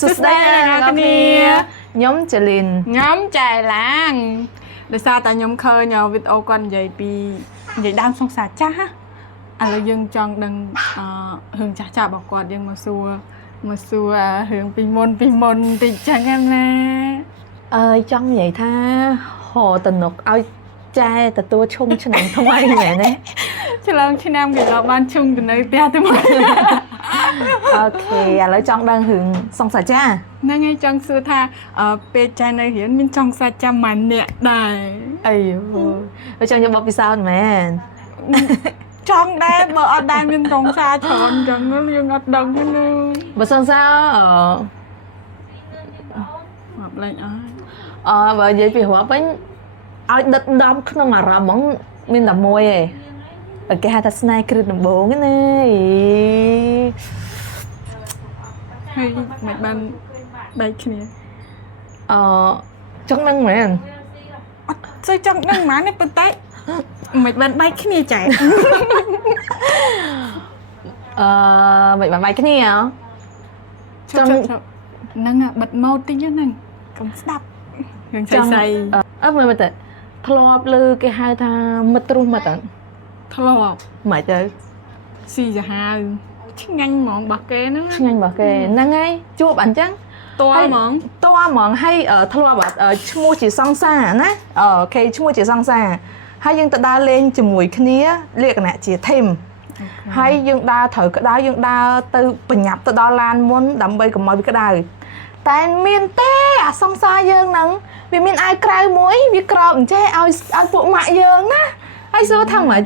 សុស្ដីអ្នកនរគ្នាខ្ញុំចលីនខ្ញុំចៃឡាងដោយសារតែខ្ញុំឃើញវីដេអូគាត់និយាយពីនិយាយដើមសង្សារចាស់ឥឡូវយើងចង់ដឹងរឿងចាស់ចាស់របស់គាត់យើងមកសួររឿងពីមុនបន្តិចចឹងណាចង់និយាយថាហោតនុកឲ្យចែទទួលឈុំឆ្នាំថ្មីមែនទេឆ្លងឆ្នាំគេរកបានឈុំទៅនៅផ្ទះទៅមកអូខេឥឡូវចង់ដឹងរឿងសង្សារចាស់ហ្នឹងហើយចង់សួរថាពេលចែនៅរៀនមានសង្សារចាស់ម៉ានអ្នកដែរអីយចង់យកបបពិសោធន៍មែនចង់ដែរបើអត់ដែរមានសង្សារច្រើនអញ្ចឹងយើងអត់ដឹងទេបើសង្សារមកលេងបើនិយាយពីរាប់វិញឲ្យដិតដំក្នុងអារម្មណ៍ហ្មងមានតែមួយឯងគេហៅថាស្នេហ៍គ្រឹះដំបូងណាហើយមិនបានបែកគ្នាចង់ដឹងមែនអត់ស្អីចង់ដឹងហ្មងនេះប៉ុន្តែមិនបានបែកគ្នាចែមិនបានបែកគ្នាហ៎ចង់ហ្នឹងបិទម៉ូតតិចហ្នឹងកុំស្ដាប់រឿងស្អីមើលទៅធ្លាប់លើគេហៅថាមិត្តរស់មិត្តធ្លាប់មិនទៅស៊ីសាហាវឆ្ងាញ់ហ្មងរបស់គេហ្នឹងឆ្ងាញ់របស់គេហ្នឹងហើយជួបអញ្ចឹងតួហ្មងហើយធ្លាប់ឈ្មោះជាសង្សារណាអូខេឈ្មោះជាសង្សារហើយយើងទៅដើរលេងជាមួយគ្នាលក្ខណៈជាធីមហើយយើងដើរត្រូវក្តៅយើងដើរទៅបញ្ញាប់ទៅដល់ឡានមុនដើម្បីកុំឲ្យវាក្តៅតែមានទេអាសង្សារយើងហ្នឹងវាមានអាវក្រៅមួយវាក្រោបអញ្ចេះឲ្យពួកម៉ាក់យើងណាហើយសួរថាម៉េច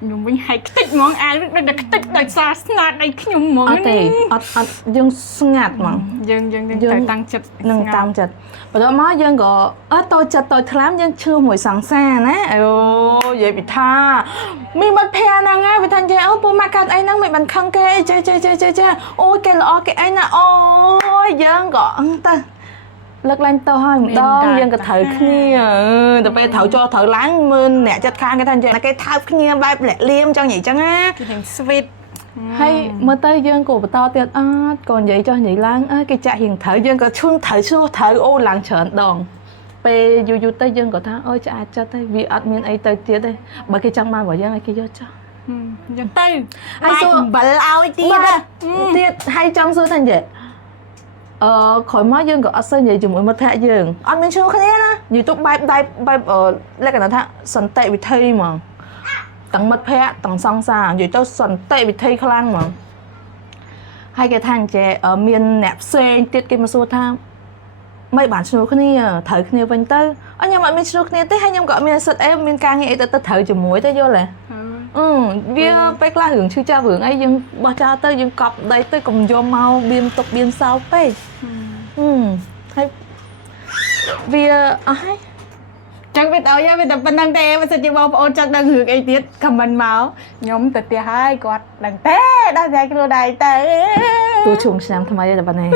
ខ្ញុំវិញហែកខ្ទេចហ្មងអាយដូចតែខ្ទេចដោយសារស្នាដៃខ្ញុំហ្មងអត់ទេអត់យើងស្ងាត់ហ្មងយើងទៅតាំងចិត្តនឹងតាំងចិត្តបន្ទាប់មកយើងក៏តូចចិត្តតូចថ្លាមយើងឈ្មោះមួយសង្សារណាអូនិយាយពីថាមានមិត្តភ័ក្ដិហ្នឹងហើយវាថានិយាយអូពូម៉ាក់កាត់អីហ្នឹងមិនបានខឹងគេចេះអូយគេល្អគេអីណាអូយយើងក៏ទៅលើកឡើងទៅហើយម្ដងយើងក៏ត្រូវគ្នាទៅពេលត្រូវចូលត្រូវឡើងមើលអ្នកចិត្តខាងគេថាអញ្ចឹងគេថើបគ្នាបែបលាក់លៀមចង់និយាយអញ្ចឹងណាគេនឹង sweet ហើយមើលទៅយើងក៏បន្តទៀតអត់ក៏និយាយចុះនិយាយឡើងគេចាក់រៀងត្រូវយើងក៏ឈុំត្រូវអូឡើងច្រើនដងពេលយូរទៅយើងក៏ថាអូយឆ្អាតចិត្តទៅវាអត់មានអីទៅទៀតទេបើគេចង់បានរបស់យើងឲ្យគេយកចុះយ៉ាងទៅហើយសួរអំបិលឲ្យទៀតហើយចង់សួរថានិយាយក្រោយមកយើងក៏អត់សូវនិយាយជាមួយមិត្តភក្តិយើងអត់មានឈ្មោះគ្នាណានិយាយទៅបែបលក្ខណៈថាសន្តិវិធីហ្មងទាំងមិត្តភក្តិទាំងសង្សារនិយាយទៅសន្តិវិធីខ្លាំងហ្មងហើយគេថាអញ្ចេះមានអ្នកផ្សេងទៀតគេមកសួរថាមិនបានឈ្មោះគ្នាត្រូវគ្នាវិញទៅខ្ញុំអត់មានឈ្មោះគ្នាទេហើយខ្ញុំក៏អត់មានសិទ្ធអីមានការងារអីទៅត្រូវជាមួយទៅយល់ទេវាពេលខ្លះរឿងឈឺចាប់រឿងអីយើងបោះចោលទៅយើងកប់ដីទៅកុំយកមកបៀមទុកបៀមសោកពេកហើយវាអស់ហើយចឹងវីដេអូយើងវាតែប៉ុណ្្នឹងទេបើសិនជាបងប្អូនចង់ដឹងរឿងអីទៀតខមមិនមកខ្ញុំទៅផ្ទះហើយគាត់ដឹងទេដល់តែខ្លួនដែរទៅទូឈុំឆ្នាំថ្មីតែប៉ុណ្ណេះ